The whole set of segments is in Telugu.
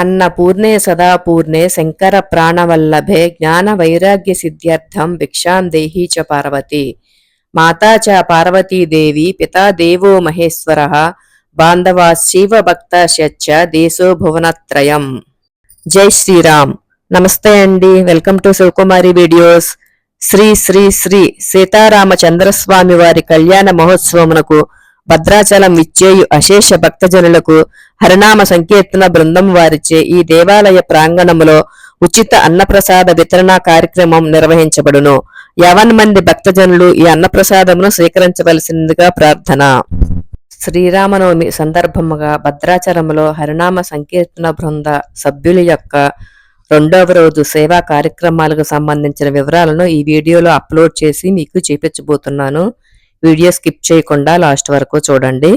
अन्नपूर्णे सदापूर्णे शंकर प्राणवल्लभे ज्ञान वैराग्य सिद्ध्यर्थं भिक्षां देहि च पार्वती। माता च पार्वती देवी, पिता देवो महेश्वरः, बान्धवाश्चैव भक्ताश्च देशो भुवनत्रयम्। జై శ్రీరామ్. నమస్తే అండి, welcome to Shivakumari videos. Sri Sri Sri Sitaramachandraswamy వారి కళ్యాణ మహోత్సవమునకు భద్రాచలం విచ్చేయు అశేష భక్తజనులకు హరినామ సంకీర్తన బృందం వారిచే ఈ దేవాలయ ప్రాంగణములో ఉచిత అన్నప్రసాద వితరణ కార్యక్రమం నిర్వహించబడును. 50 మంది భక్తజనులు ఈ అన్నప్రసాదమును స్వీకరించవలసిందిగా ప్రార్థన. శ్రీరామనవమి సందర్భముగా భద్రాచలంలో హరినామ సంకీర్తన బృంద సభ్యుల యొక్క 2వ రోజు సేవా కార్యక్రమాలకు సంబంధించిన వివరాలను ఈ వీడియోలో అప్లోడ్ చేసి మీకు చూపించబోతున్నాను. వీడియో స్కిప్ చేయకుండా లాస్ట్ వరకు చూడండి.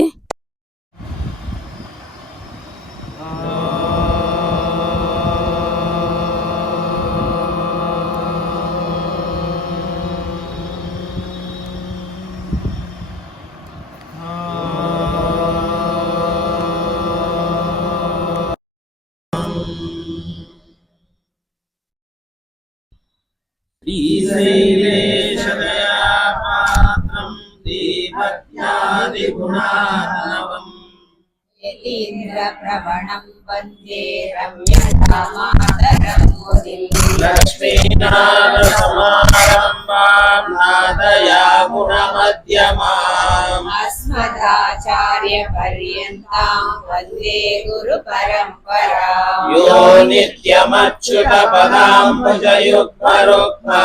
श्रीशैलेशदयापात्रं दीपज्ञादिगुणार्णवम् यतीन्द्रप्रवणं वन्दे रम्यमातरं मुदिम् लक्ष्मीनाथसमारम्भां नादयामुनमध्यमाम् अस्मदाचार्यपर्यन्तां वन्दे गुरुपरम्पराम् यो नित्यमच्युतपदाम्बुजयुग्मरुक्मा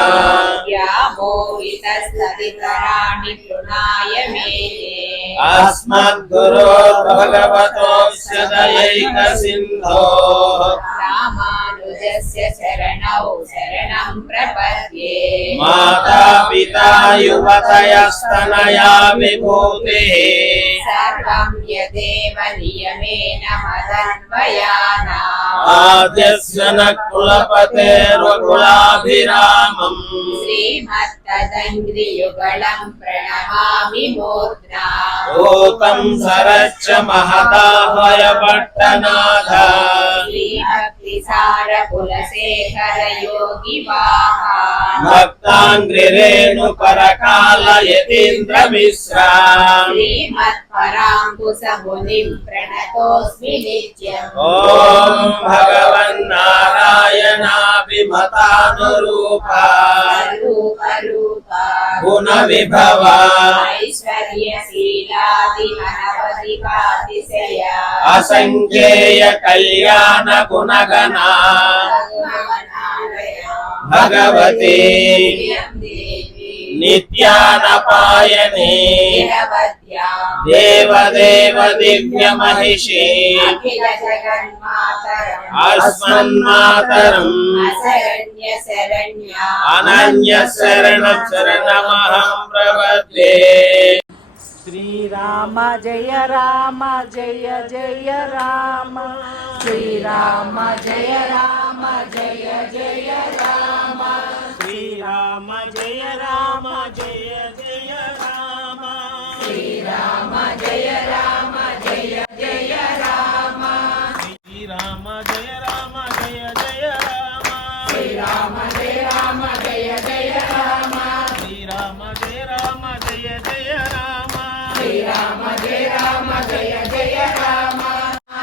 व्यामोहितस्तदितराणि तृणाय मेने अस्मद्गुरोर्भगवतोऽस्य दयैकसिन्धोः रामानुजस्य शरणौ शरणं प्रपद्ये माता पिता युवतयस्तनया विभूतिः सर्वं यदेव नियमेन मदन्वयानाम् आद्यस्य न कुलपतेर्वकुलाभिरामम् श्रीमत्तदङ्घ्रियुगलं प्रणमामि मूर्ध्ना भूतं सरश्च महदाह्वयपट्टनाथ श्रीभक्तिसारकुलशेखर योगिवाहान् भक्ताङ्घ्रिरेणुपरकालयतीन्द्रमिश्रान् श्रीमत्पराङ्कुशमुनिं प्रणतोऽस्मि नित्यम् ॐ भगवन्नारायणाभिमतानुरूपा रूपरूपा गुणविभवा ऐश्वर्यशीलादिमनवधिकातिशया असङ्ख्येय कल्याण गुणगणा भगवती नित्यानपायने देवदेव दिव्यमहिषी अस्मन्मातरम् अनन्यशरणं शरणमहं प्रपद्ये। श्रीराम जय राम जय जय राम श्रीराम जय राम जय जय राम श्रीराम जय राम जय जय राम श्रीराम जय राम जय जय राम श्रीराम जय राम जय जय राम श्रीराम जय राम जय जय राम श्रीराम जय राम जय जय राम श्रीराम जय राम जय जय राम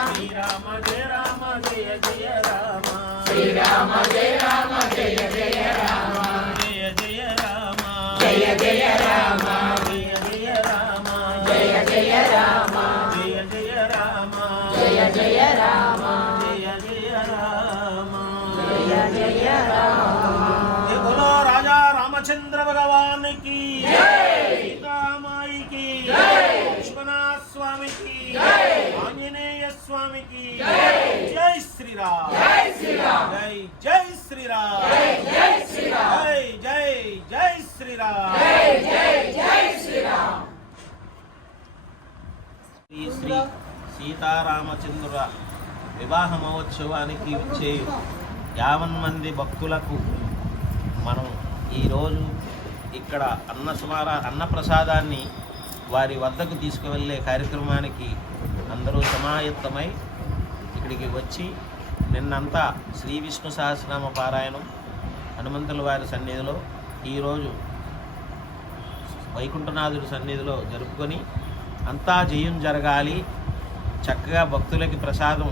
श्रीराम जय राम जय जय राम श्रीराम जय राम जय जय राम जय जय राम जय जय राम जय जय राम जय जय राम जय जय राम जय जय राम जय जय राम जय जय राम। बोलो राजा रामचंद्र भगवान की जय, सीता माई की जय, विश्वनाथ स्वामी की जय, आंजनेय स्वामी की जय, जय श्री राम, जय श्री राम, जय जय श्री राम, जय जय श्री राम, जय जय जय श्री राम, जय जय जय श्री राम। श्री श्री సీతారామచంద్రుల వివాహ మహోత్సవానికి వచ్చే 50 మంది భక్తులకు మనం ఈరోజు ఇక్కడ అన్నప్రసాదాన్ని వారి వద్దకు తీసుకువెళ్ళే కార్యక్రమానికి అందరూ సమాయత్తమై ఇక్కడికి వచ్చి నిన్నంతా శ్రీ విష్ణు సహస్రనామ పారాయణం హనుమంతుల వారి సన్నిధిలో, ఈరోజు వైకుంఠనాథుడి సన్నిధిలో జరుపుకొని అంతా జయం జరగాలి, చక్కగా భక్తులకి ప్రసాదం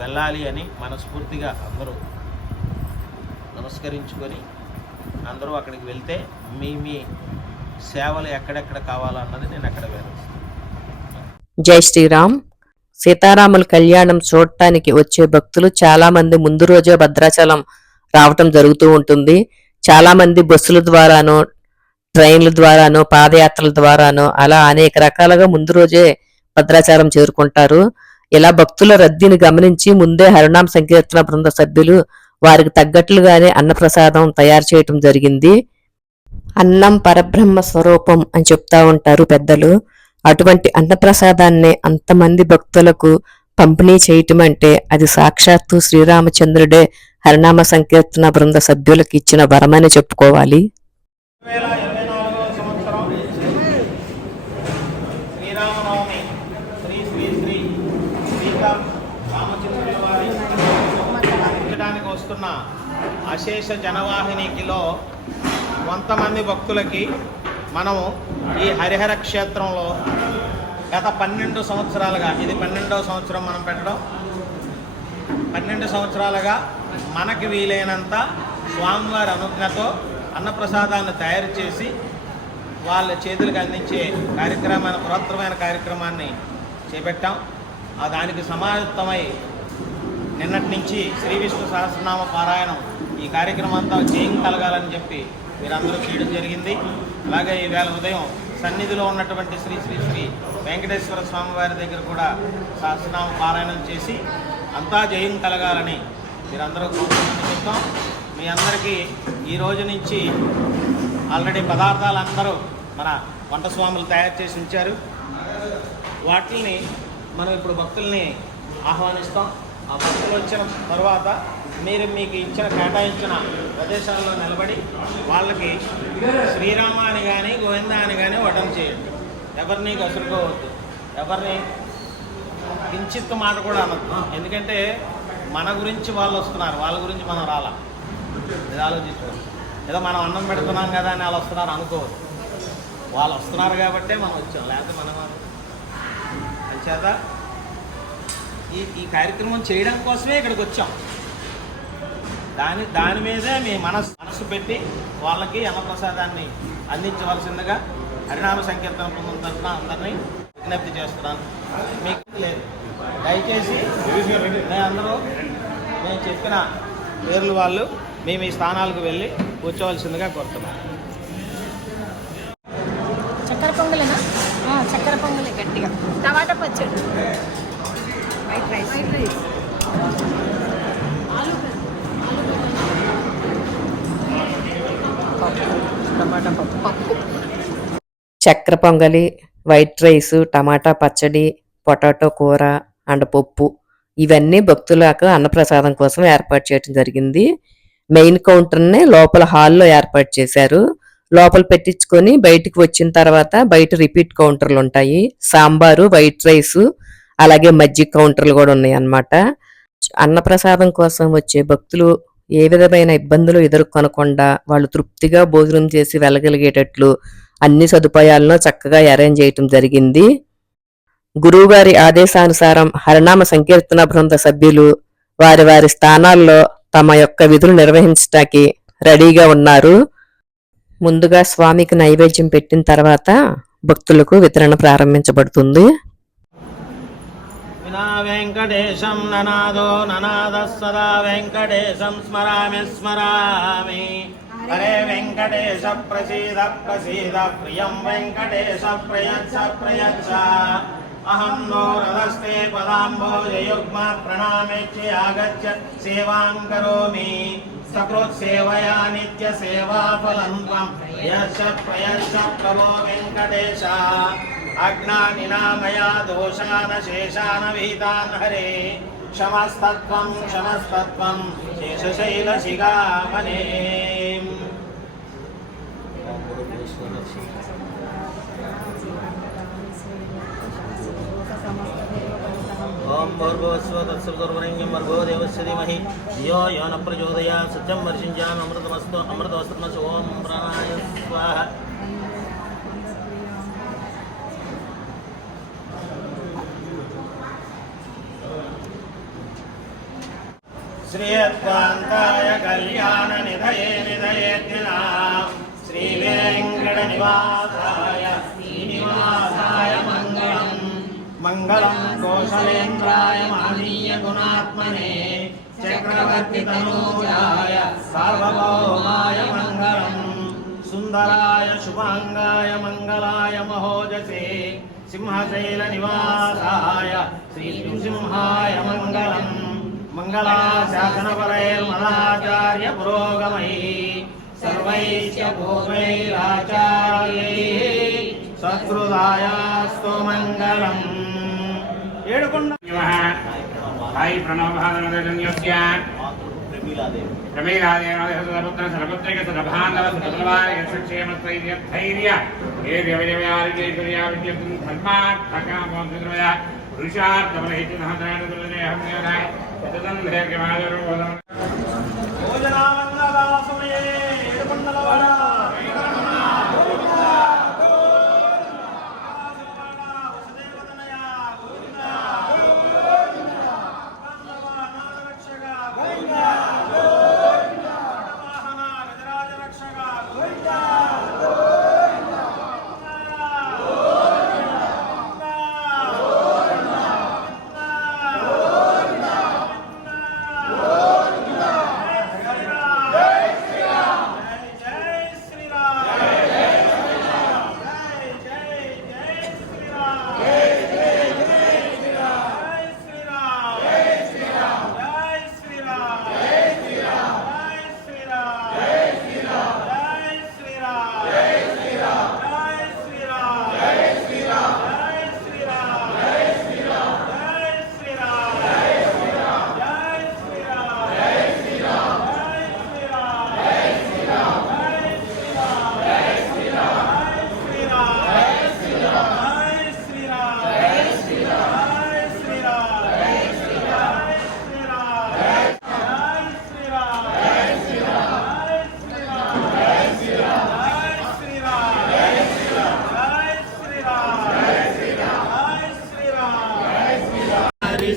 వెళ్ళాలి అని మనస్ఫూర్తిగా అందరూ నమస్కరించుకొని అందరూ అక్కడికి వెళ్తే మీ మీ సేవలు ఎక్కడెక్కడ కావాలన్నది నేను అక్కడ వివరిస్తాను. జై శ్రీరామ్. సీతారాముల కళ్యాణం చూడటానికి వచ్చే భక్తులు చాలా మంది ముందు రోజే భద్రాచలం రావటం జరుగుతూ ఉంటుంది. చాలా మంది బస్సుల ద్వారానో, ట్రైన్ల ద్వారానో, పాదయాత్రల ద్వారానో అలా అనేక రకాలుగా ముందు రోజే భద్రాచలం చేరుకుంటారు. ఇలా భక్తుల రద్దీని గమనించి ముందే హరినామ సంకీర్తన బృంద సభ్యులు వారికి తగ్గట్లుగానే అన్నప్రసాదం తయారు చేయటం జరిగింది. అన్నం పరబ్రహ్మ స్వరూపం అని చెప్తా ఉంటారు పెద్దలు. అటువంటి అన్నప్రసాదాన్ని అంతమంది భక్తులకు పంపిణీ చేయటం అంటే అది సాక్షాత్తు శ్రీరామచంద్రుడే హరినామ సంకీర్తన బృంద సభ్యులకు ఇచ్చిన వరమని చెప్పుకోవాలి. 2024వ సంవత్సరం శ్రీరామనవమి శ్రీ శ్రీ శ్రీ సీతా రామచంద్రుల వారి దర్శించడానికి వస్తున్న అశేష జనవాహినికిలో కొంతమంది భక్తులకి మనము ఈ హరిహర క్షేత్రంలో గత 12 సంవత్సరాలుగా, ఇది 12వ సంవత్సరం మనం పెట్టడం, 12 సంవత్సరాలుగా మనకి వీలైనంత స్వామివారి అనుజ్ఞతో అన్నప్రసాదాన్ని తయారు చేసి వాళ్ళ చేతులకు అందించే కార్యక్రమాన్ని, పురాతనమైన కార్యక్రమాన్ని చేపట్టాం. దానికి సమాయత్తమై నిన్నటి నుంచి శ్రీ విష్ణు సహస్రనామ పారాయణం ఈ కార్యక్రమం అంతా జయం కలగాలని చెప్పి మీరందరూ చేయడం జరిగింది. అలాగే ఈవేళ ఉదయం సన్నిధిలో ఉన్నటువంటి శ్రీ శ్రీ శ్రీ వెంకటేశ్వర స్వామి వారి దగ్గర కూడా సహస్రనామ పారాయణం చేసి అంతా జయం కలగాలని మీరందరూ కోరుకుంటూ చెప్తాం. మీ అందరికీ ఈ రోజు నుంచి ఆల్రెడీ పదార్థాలు అందరూ మన వంట స్వాములు తయారు చేసి ఉంచారు. వాటిని మనం ఇప్పుడు భక్తుల్ని ఆహ్వానిస్తాం. ఆ భక్తులు వచ్చిన తర్వాత మీరు మీకు ఇచ్చిన కేటాయించిన ప్రదేశాల్లో నిలబడి వాళ్ళకి శ్రీరామ అని కానీ గోవింద అని కానీ వడ్డన చేయండి. ఎవరిని గసురుకోవద్దు, ఎవరిని కించిత్ మాట కూడా అనద్దు. ఎందుకంటే మన గురించి వాళ్ళు వస్తున్నారు, వాళ్ళ గురించి మనం రాలా. ఇది ఆలోచించుకోండి. ఏదో మనం అన్నం పెడుతున్నాం కదా అని వాళ్ళు వస్తున్నారు అనుకోవద్దు. వాళ్ళు వస్తున్నారు కాబట్టే మనం వచ్చాం, లేకపోతే మనం అంచేత ఈ కార్యక్రమం చేయడం కోసమే ఇక్కడికి వచ్చాం. దాని మీదే మీ మనసు పెట్టి వాళ్ళకి అన్నప్రసాదాన్ని అందించవలసిందిగా హరినామ సంకీర్తన బృందం తరఫున అందరినీ విజ్ఞప్తి చేస్తున్నాను. మీకు లేదు, దయచేసి అందరూ నేను చెప్పిన పేర్లు వాళ్ళు మీ స్థానాలకు వెళ్ళి కూర్చోవలసిందిగా కోరుతున్నాను. చక్కెర పొంగలేనా? చక్కెర పొంగలే గట్టిగా. టమాటా పచ్చడి, వైట్ రైస్, ఆలు టమాటా పప్పు, చక్కెర పొంగలి, వైట్ రైస్, టమాటా పచ్చడి, పొటాటో కూర అండ్ పప్పు ఇవన్నీ భక్తులకు అన్నప్రసాదం కోసం ఏర్పాటు చేయడం జరిగింది. మెయిన్ కౌంటర్ని లోపల హాల్లో ఏర్పాటు చేశారు. లోపల పెట్టించుకొని బయటికి వచ్చిన తర్వాత బయట రిపీట్ కౌంటర్లు ఉంటాయి. సాంబారు, వైట్ రైస్, అలాగే మజ్జిగ కౌంటర్లు కూడా ఉన్నాయి అన్నమాట. అన్నప్రసాదం కోసం వచ్చే భక్తులు ఏ విధమైన ఇబ్బందులు ఎదుర్కొనకుండా వాళ్ళు తృప్తిగా భోజనం చేసి వెళ్ళగలిగేటట్లు అన్ని సదుపాయాలను చక్కగా అరేంజ్ చేయటం జరిగింది. గురువుగారి ఆదేశానుసారం హరినామ సంకీర్తన బృంద సభ్యులు వారి వారి స్థానాల్లో తమ యొక్క విధులు నిర్వహించటానికి రెడీగా ఉన్నారు. ముందుగా స్వామికి నైవేద్యం పెట్టిన తర్వాత భక్తులకు వితరణ ప్రారంభించబడుతుంది. వినా వెంకటేశం ననాదో ననాద సదా వెంకటేశం స్మరామి స్మరామి. హరే వెంకటేశ ప్రసీద ప్రసీద ప్రియం వెంకటేశ ప్రయచ్చ ప్రయచ్చ. అహం నో రథస్తే పదాంబోజయుగ్మ ప్రణామేచ్ఛ ఆగచ్చ సేవాం కరోమి. సకృత్సేవయా నిత్య సేవాఫలం త్వం యశ ప్రయచ్చ ప్రభో వెంకటేశ. అజ్ఞానినామయా దోషాన శేషాన విహితాన్ హరే. క్షమస్తత్వం క్షమస్తత్వం శేషశైలశిఖామణే. ఓం భూర్భువస్వ తత్సవితుర్వరేణ్యం భర్గో దేవస్య ధీమహి ధియో యో న ప్రచోదయాత్ సత్యం వర్షించామి అమృతమస్తు ఓం ప్రాణాయ స్వాహ. శ్రీయత్వాంతాయ కళ్యాణ నిధయే నిధయేత్యనాం శ్రీ వెంకట నివాసాయ శ్రీనివాసాయ మంగళం. మంగళం కోశలేంద్రాయ మానీయ గుణాత్మనే చక్రవర్తి తనూజాయ సార్వభౌమాయ మంగళం. సుందరాయ శుభాంగాయ మంగళాయ మహోజసే సింహశైల నివాసాయ శ్రీ నృసింహాయ మంగళం. మంగళాశాసనపరైర్మదాచార్య పురోగమైః సర్వైశ్చ భూమైరాచార్యైః సత్కృతాయాస్తు మంగళం. ఏడుకొండ సాయి ప్రణవభాగనదన్యోస్య ప్రమేయాదేవపుత్ర సర్వపుత్రిక సర్వబాంధవ సర్వవారిక సుక్షేమస్థైర్య ఏ వ్యవయవారికేశ్వర్య విద్యుత్ ధర్మార్థకామోద్రయ పురుషార్థమలహితమహదాయ భోజనామంగళాసమయే ఏడుకొండలవాడ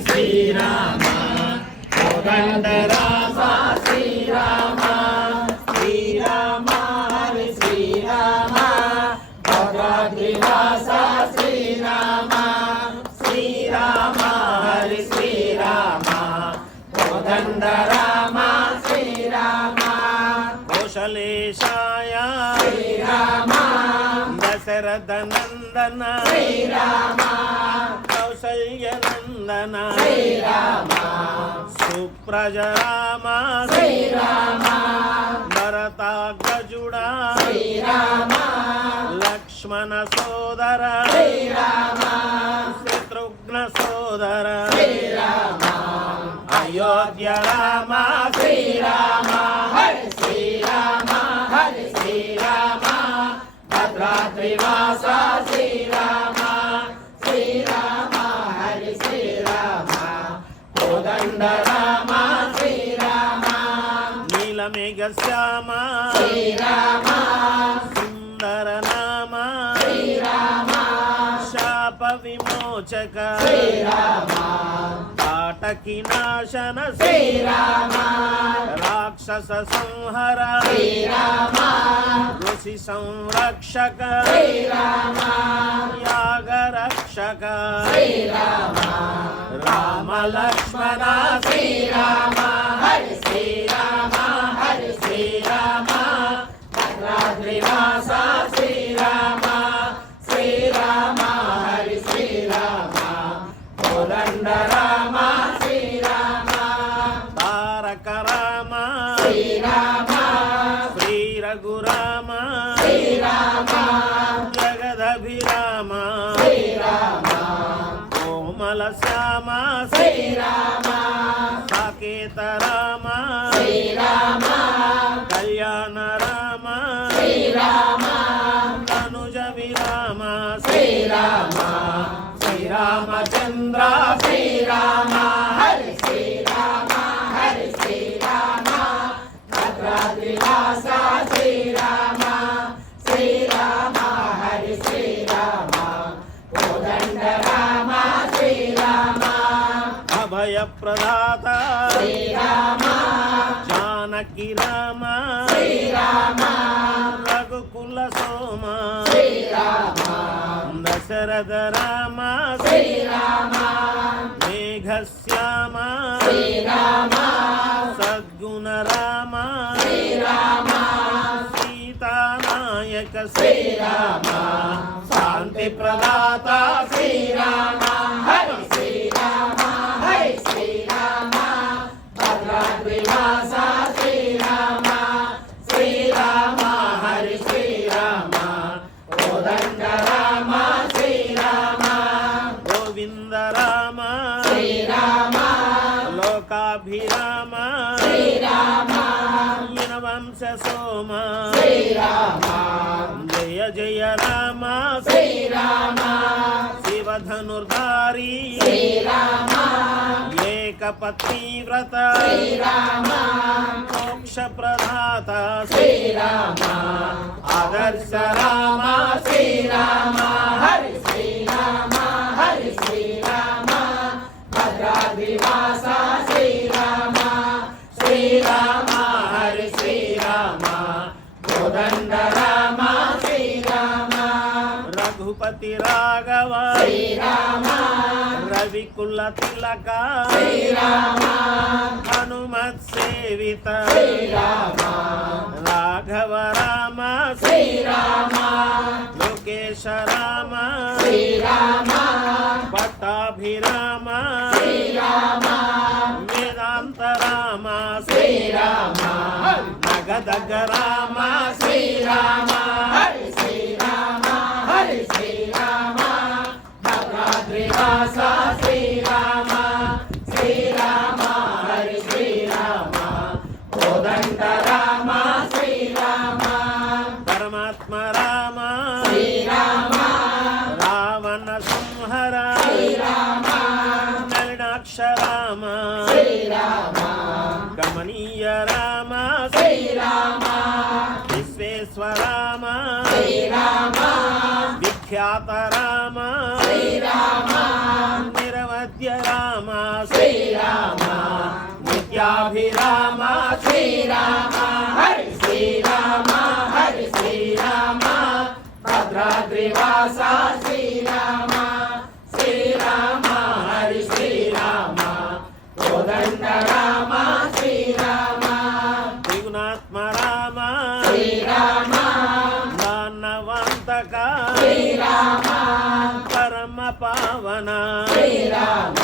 శ్రీరామ కోదండ రామ శ్రీరామ శ్రీరామ హరి శ్రీరామ భద్రాద్రివాస శ్రీరామ శ్రీరామ హరి శ్రీరామ కోదండ రామ శ్రీరామ కౌశలేశాయ శ్రీరామ దశరథ నందన శ్రీరామ కౌసల్యనందన శ్రీరామ సుప్రజ రామ శ్రీరామ భరతాగ్రజుడా శ్రీరామ లక్ష్మణ సోదర శ్రీరామ శత్రుఘ్న సోదర శ్రీరామ అయోధ్య రామ శ్రీరామ హరి శ్రీరామ హరి శ్రీరామ భద్రాద్రివాస శ్రీరామ శ్రీరామ హరి శ్రీరామ కోదండ రామ శ్రీరామ నీలమేఘ శ్యామ శ్రీరామ సుందర నామ శ్రీరామ శాప విమోచక శ్రీరామ తాటకి నాశన శ్రీరామ రాక్షస సంహర శ్రీరామ ఋషి సంరక్షక శ్రీరామ యాగ రక్షక శ్రీరామ రామ లక్ష్మణ శ్రీరామ హరి శ్రీరామ హరి శ్రీరామ భద్రాద్రివాస శ్రీరామ శ్రీరామ హరి శ్రీరామ కోదండ రామ శ్రీరామ తారక రామ శ్రీరామ శ్రీ రఘురామ శ్రీరామ జగదభిరామ శ్రీరామ కోమల శ్యామ శ్రీరామ సాకేత రామ శ్రీరామ కళ్యాణ రామ శ్రీరామ తనుజ విరామ శ్రీరామ శ్రీరామచంద్ర శ్రీరామ ప్రదాత జానకి రామ రఘుకుల సోమ దశరథ రామ మేఘశ్యామ సద్గుణ రామ సీతానాయక శ్రీరామ శాంతి ప్రదాత శ్రీరామ హరి శ్రీరామ హరి శ్రీరామ భద్రాద్రివాస శ్రీరామ శ్రీరామ హరి శ్రీరామ కోదండ రామ శ్రీరామ గోవింద రామ శ్రీరామ లోకాభిరామ శ్రీరామ వంశ సోమ శ్రీరామ జయ జయ రామ శ్రీరామ శివధనుర్ధారి శ్రీరామ ఏకపత్ని వ్రత శ్రీరామ మోక్ష ప్రదాత శ్రీరామ ఆదర్శ రామ శ్రీరామ హరి శ్రీరామ హరి శ్రీరామ భద్రాద్రివాస శ్రీరామ శ్రీరామ హరి శ్రీరామ కోదండ రామ శ్రీరామ రఘుపతి రాఘవ శ్రీరామ రవికుల తిలక శ్రీరామ హనుమత్ సేవిత శ్రీరామ రాఘవ రామ శ్రీరామ లోకేశ రామ శ్రీరామ పట్టాభిరామ శ్రీరామ వేదాంత రామ శ్రీరామ నగదగ రామ శ్రీరామ హరి శ్రీరామ హరి శ్రీరామ భద్రాద్రివాస శ్రీరామ శ్రీరామ హరి శ్రీరామ కోదండ రామ శ్రీరామ పరమాత్మ రామ శ్రీరామ రావణ సంహర శ్రీరామ నలినాక్ష రామ శ్రీరామ కమనీయ రామ శ్రీరామ విశ్వేశ్వరామ శ్రీరామ విఖ్యాత రామ శ్రీరామ నిరవధ్య రామ శ్రీరామ నిత్యాభిరామ శ్రీరామ హరి శ్రీరామ హరి శ్రీరామ భద్రాద్రివాస శ్రీరామ శ్రీరామ హరి శ్రీరామ కోదండ రామ శ్రీరామ త్రిగుణాత్మ రామ శ్రీరామ దానవంతక శ్రీరామ పరమ పావన శ్రీరామ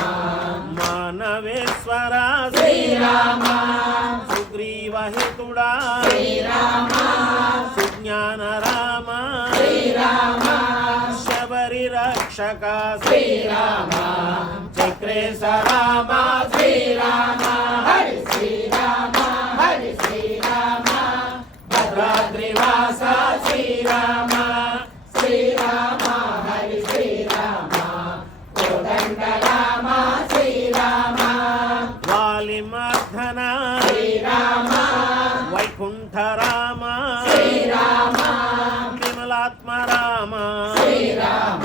మానవేశ్వర శ్రీరామ సుగ్రీవహితుడా శ్రీరామ సుజ్ఞాన రామ శ్రీరామ శబరి రక్షక శ్రీరామ చక్రేశ రామ శ్రీరామ హరి శ్రీరామ హరి శ్రీరామ భద్రాద్రివాస శ్రీరామ శ్రీరామ హరి శ్రీరామ కోదండ రామ శ్రీరామ వాలిమర్ధన శ్రీరామ వైకుంఠ రామ శ్రీరామ విమలాత్మ రామ శ్రీరామ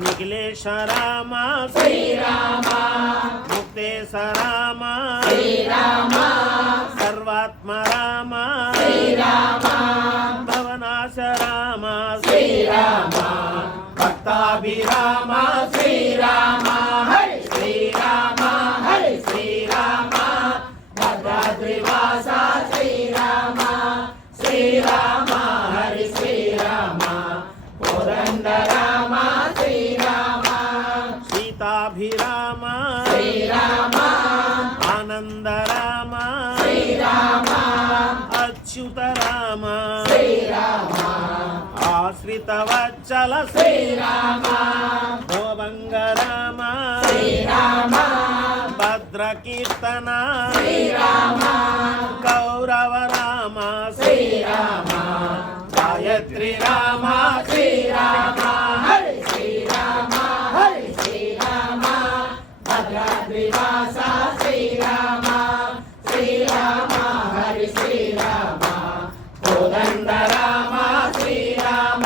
నిఖిలేశ రామ శ్రీరామ ముక్తేశ రామ శ్రీరామ సర్వాత్మ రామ శ్రీరామ భవనాశ రామ శ్రీరామ భక్తాభిరామ శ్రీరామ హరి శ్రీరామ హరి శ్రీరామ భద్రాద్రివాస శ్రీరామ శ్రీరామ హరి శ్రీరామ కోదండ రామ శ్రీరామ సీతాభిరామ శ్రీరామ ఆనంద రామ శ్రీరామ అచ్యుత రామ శ్రీరామ ఆశ్రిత వత్సల శ్రీరామ భోభంగ రామ శ్రీరామ భద్రకీర్తన శ్రీరామ గౌరవ రామ శ్రీరామ గాయత్రి రామ శ్రీరామ హరి శ్రీరామ హరి శ్రీరామ భద్రాద్రివాస శ్రీరామ శ్రీరామ హరి శ్రీరామ కోదండ రామ శ్రీరామ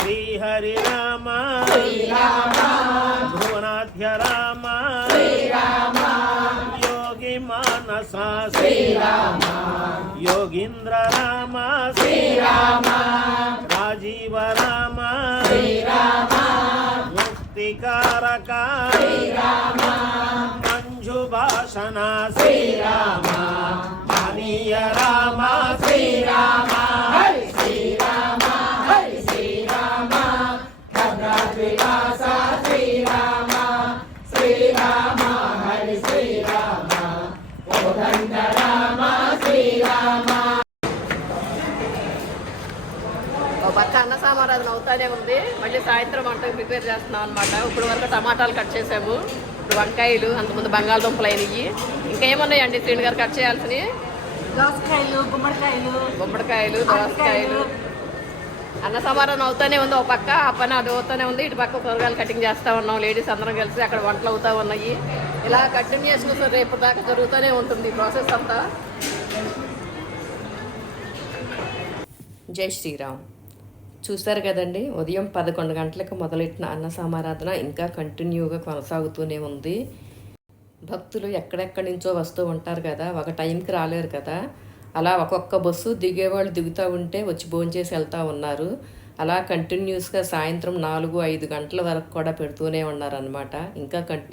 శ్రీహరి రామ శ్రీరామ భువనాధ్య రామ శ్రీరామ మానస శ్రీరామ యోగీంద్ర రామ శ్రీరామ రాజీవ రామ శ్రీరామ ముక్తికారక శ్రీరామ మంజుభాషణ శ్రీరామ మనీయ రామ శ్రీరామ హరి శ్రీరామ హరి శ్రీరామ భద్రాద్రివాస శ్రీరామ శ్రీరామ హరి శ్రీరామ కోదండ రామ శ్రీరామ. ఒక పక్క అన్న సామారాధన అవుతానే ఉంది. మళ్ళీ సాయంత్రం వంటకు ప్రిపేర్ చేస్తున్నాం అనమాట. ఇప్పుడు వరకు టమాటాలు కట్ చేసాము, ఇప్పుడు వంకాయలు, అంతకుముందు బంగాళదుంపలు అయినవి. ఇంకా ఏమున్నాయండి శ్రీని గారు కట్ చేయాల్సినవి? దోసకాయలు, గుమ్మడికాయలు, దోసకాయలు. అన్న సమారాధన అవుతానే ఉంది. ఒక పక్క ఆ పని అది అవుతానే ఉంది, ఇటు పక్క కూరగాయలు కటింగ్ చేస్తూ ఉన్నాం. లేడీస్ అందరం కలిసి అక్కడ వంటలు అవుతూ ఉన్నాయి. ఇలా కంటిన్యూస్గా రేపు దాకా జరుగుతూనే ఉంటుంది ఈ ప్రాసెస్ అంతా. జై శ్రీరామ్. చూశారు కదండి, ఉదయం 11 గంటలకు మొదలెట్టిన అన్న సమారాధన ఇంకా కంటిన్యూగా కొనసాగుతూనే ఉంది. భక్తులు ఎక్కడెక్కడి నుంచో వస్తూ ఉంటారు కదా, ఒక టైంకి రాలేరు కదా. అలా ఒక్కొక్క బస్సు దిగేవాళ్ళు దిగుతూ ఉంటే వచ్చి భోంచేసి వెళ్తూ ఉన్నారు. అలా కంటిన్యూస్గా సాయంత్రం 4-5 గంటల వరకు కూడా పెడుతూనే ఉన్నారనమాట.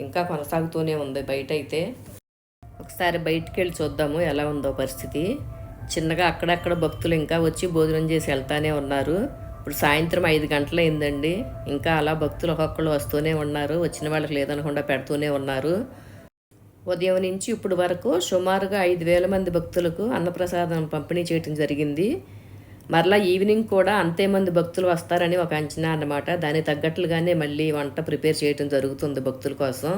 ఇంకా కొనసాగుతూనే ఉంది బయట అయితే. ఒకసారి బయటికి వెళ్ళి చూద్దాము ఎలా ఉందో పరిస్థితి. చిన్నగా అక్కడక్కడ భక్తులు ఇంకా వచ్చి భోజనం చేసి వెళ్తానే ఉన్నారు. ఇప్పుడు సాయంత్రం 5 గంటలైందండి. ఇంకా అలా భక్తులు ఒక్కొక్కళ్ళు వస్తూనే ఉన్నారు. వచ్చిన వాళ్ళకి లేదనకుండా పెడుతూనే ఉన్నారు. ఉదయం నుంచి ఇప్పుడు వరకు సుమారుగా 5,000 మంది భక్తులకు అన్నప్రసాదం పంపిణీ చేయడం జరిగింది. మరలా ఈవినింగ్ కూడా అంతే మంది భక్తులు వస్తారని ఒక అంచనా అన్నమాట. దానికి తగ్గట్లుగానే మళ్ళీ వంట ప్రిపేర్ చేయడం జరుగుతుంది భక్తుల కోసం.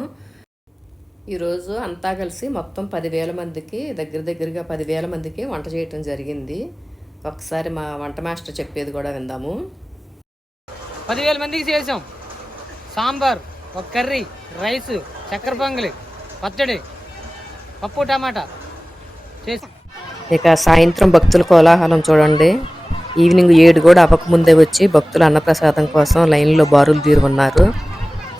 ఈరోజు అంతా కలిసి మొత్తం 10,000 మందికి దగ్గరగా 10,000 మందికి వంట చేయటం జరిగింది. ఒకసారి మా వంట మాస్టర్ చెప్పేది కూడా విందాము. 10,000 మందికి చేసాం. సాంబార్, ఒక కర్రీ, రైస్, చక్కెర పొంగలి, పచ్చడి, పప్పు, టమాటా చేసి. ఇక సాయంత్రం భక్తుల కోలాహలం చూడండి. ఈవినింగ్ 7 కూడా అవ్వకముందే వచ్చి భక్తుల అన్నప్రసాదం కోసం లైన్లో బారులు తీరు ఉన్నారు.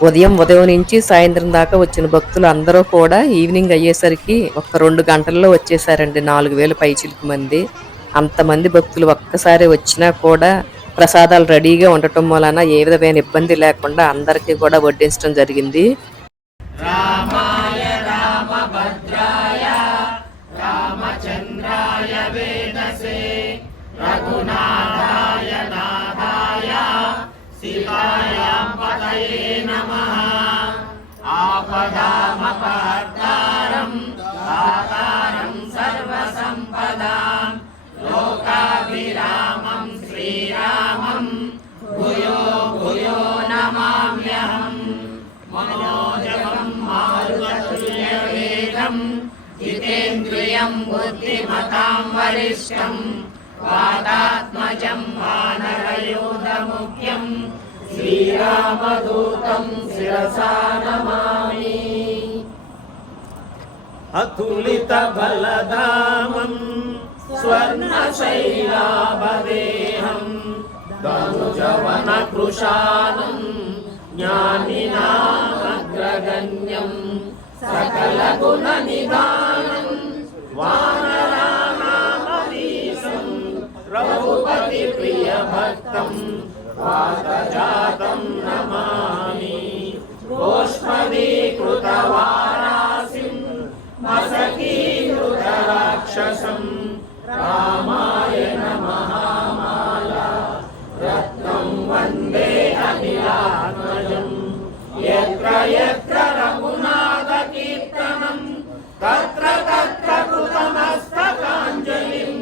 ఉదయం నుంచి సాయంత్రం దాకా వచ్చిన భక్తులు అందరూ కూడా ఈవినింగ్ అయ్యేసరికి 1-2 గంటల్లో వచ్చేసారండి. 4,000 పైచిలకు మంది. అంతమంది భక్తులు ఒక్కసారి వచ్చినా కూడా ప్రసాదాలు రెడీగా ఉండటం వలన ఏ విధమైన ఇబ్బంది లేకుండా అందరికీ కూడా వడ్డించడం జరిగింది. రామాయ రామభద్రాయ రామచంద్రాయ వేదసే రఘునాథాయ నాథాయ సీతాయాం పతయే నమః. ఆపదామపహర్తారం దాతారం సర్వసంపదాం లోకాభిరామం శ్రీరామం భూయో భూయో నమామ్యహం. మనోజవం మారుతతుల్యవేగం జితేంద్రియం బుద్ధిమతాం వరిష్టం వాతాత్మజం వానరయోధముఖ్యం శ్రీరామదూతం శిరసా నమామి. అతులిత బలధామం స్వర్ణశైలాభదేహం ధనుజవన కృశానం జ్ఞానినామగ్రగణ్యం సకల గుణ నిదానం వానరానామధీశం రఘుపతి ప్రియ భక్తం వాతజాతం నమామి. గోష్పదీకృత వారాసిం మసకీకృత రాక్షసం రామాయణ మహామాల రత్నం వందే అనిలాత్మజం. యత్ర యత్ర రఘునాథ కీర్తనం తత్ర తత్ర కృతమస్తకాంజలిం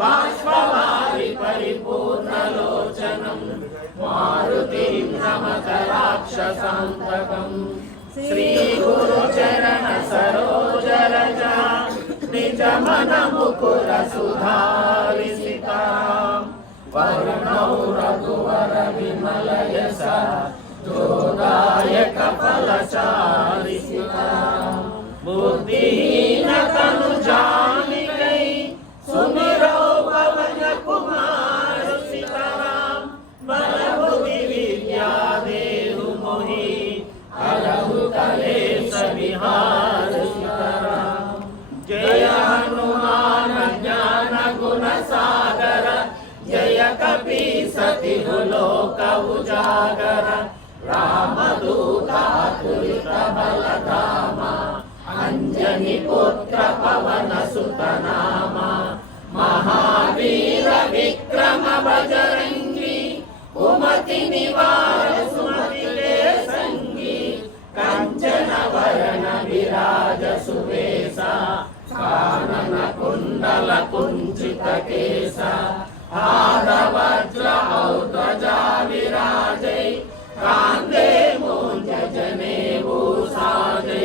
బాష్పవారి పరిపూర్ణలోచనం మారుతిం నమత రాక్షసాంతకం. శ్రీ గురు చరణ సరోజరజ నిజ మన ముకుర సుధారిసితాం. వరుణౌ రఘువర విమల యశ జోదాయక ఫలచారిసితాం. బుద్ధిహీన తను జానికై సుమిరౌ పవన కుమార సీతారాం. బలబుద్ధి విద్యా దేహు మోహి హరహు కలేశ విహార సీతారాం. लोक उजागर रामदूतातुलित बलधाम अंजनी पुत्र पवन सुत नाम महावीर विक्रम बजरंगी कुमति निवार सुमति के संगी कंचन वरण विराज सुवेशा कानन कुंडल कुंचित केसा हार वज्र ध्वजा विराजे कांदे मूंज जनेऊ साजे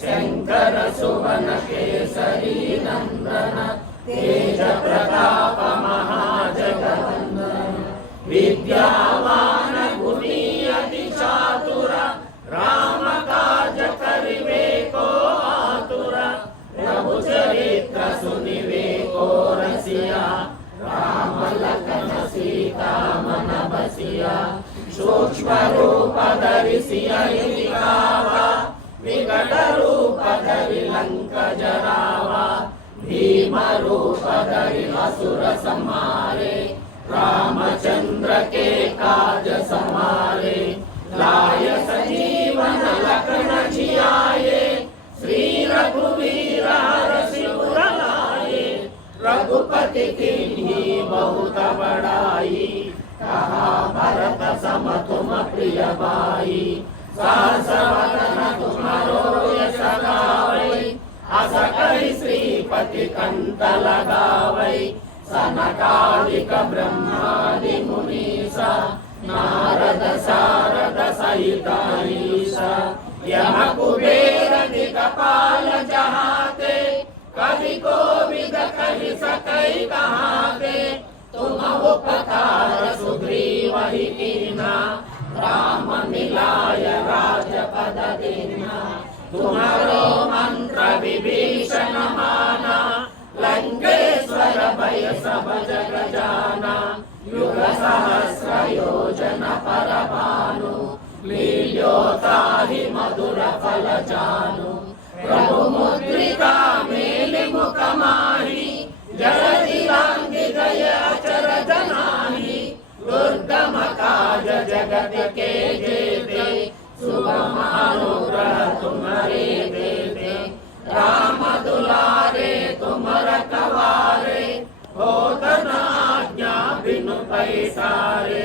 शंकर सुवन केसरी नंदन तेज प्रताप महाजगवंदन विद्यावान गुणी अति चातुर राम काज करिवे को आतुर प्रभु चरित्र सुनिवे को रसिया राम लखन सीता मन बसिया सूक्ष्म रूप धरि सियहि दिखावा विकट रूप धरि लंक जरावा भीम रूप धरि असुर संहारे रामचंद्र के काज समारे लाय सजीवन लखन जियाए श्री रघुवीर हरषि उर लाए रघुपति कीन्ही बहुत बड़ाई कहा भरत सम तुम प्रिय भाई सहस वदन तुम्हारो यश गावै अस कहि श्रीपति कंठ लगावै सनकादिक ब्रह्मादि मुनीसा नारद सारद सहित ईसा यम कुबेर दिक्पाल जहाते कवि कोविद कहि सकै कहाते तुम उपकार सुग्रीव ही कीन्हा राम मिलाय राजपद दीन्हा तुम्हारो मंत्र विभीषण माना लंकेश्वर भय सब जग जाना युग सहस्र योजन पर भानु लील्योताहि मधुर फल जानु प्रभु मुद्रिका मेलि मुख माहि जलधि लांघि गय अचर जनाहि दुर्गम काज जगत के जेते सुगम अनुग्रह तुम्हारे देते राम दुलारे तुम रखवारे होत न आज्ञा बिनु पैसारे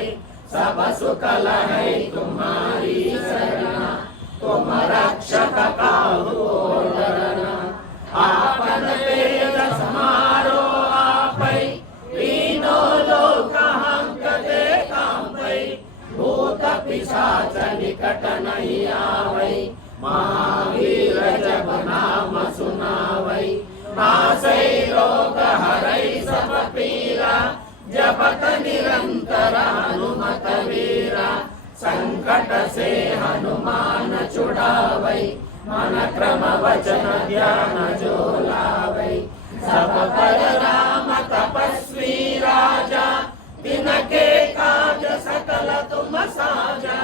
सब सुख लहै तुम्हारी शरण तुम रक्षक काहू डरना आपन तेज समारो आपै तीनों लोक हंकते कांपै भूत पिशाच निकट नहीं आवै महावीर जब नाम सुनावै नासै रोग हरै सब पीरा जपत निरंतर हनुमत वीरा संकट से हनुमान छुड़ावै मन क्रम वचन ध्यान जो लावै सब पर राम तपस्वी राजा तिनके काज सकल तुम साजा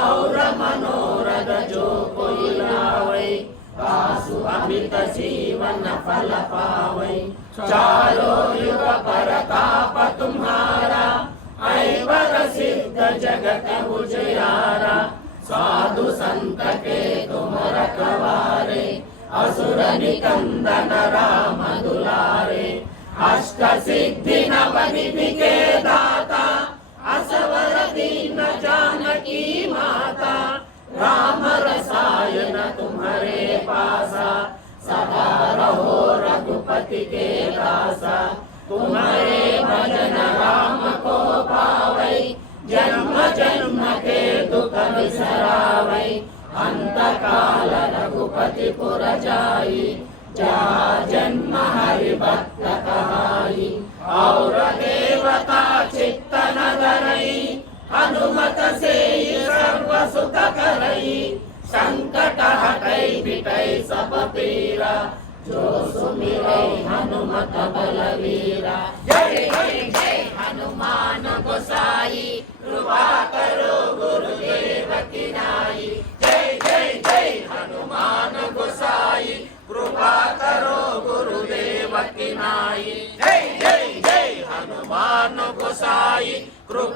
और मनोरथ जो कोई लावै आसु अमित जीवन फल पावै चारों युग परताप तुम्हारा ऐवर सिद्ध जगत उजियारा साधु संत के तुम रखवारे असुर निकंदन राम दुलारे अष्ट सिद्धि नव निधि के दाता असवर दीन जानकी माता राम रसायन तुम्हारे पासा सदा रहो रघुपति के दासा तुम्हारे भजन राम को पावै जन्म जन्म के दुख बिसरावै अंत काल रघुपति पुर जाई जा जन्म हरि भक्त कहाई और देवता चित्तन धरई हनुमत से सर्व सुख करई संकट हटै मिटै सब पीरा जो सुमिरै हनुमत बलवीरा जय जय जय हनुमान गोसाई कृपा करो गुरुदेव की नाई जय जय जय हनुमान गोसाई कृपा करो गुरुदेव की नाई जय जय जय हनुमान गोसाई कृपा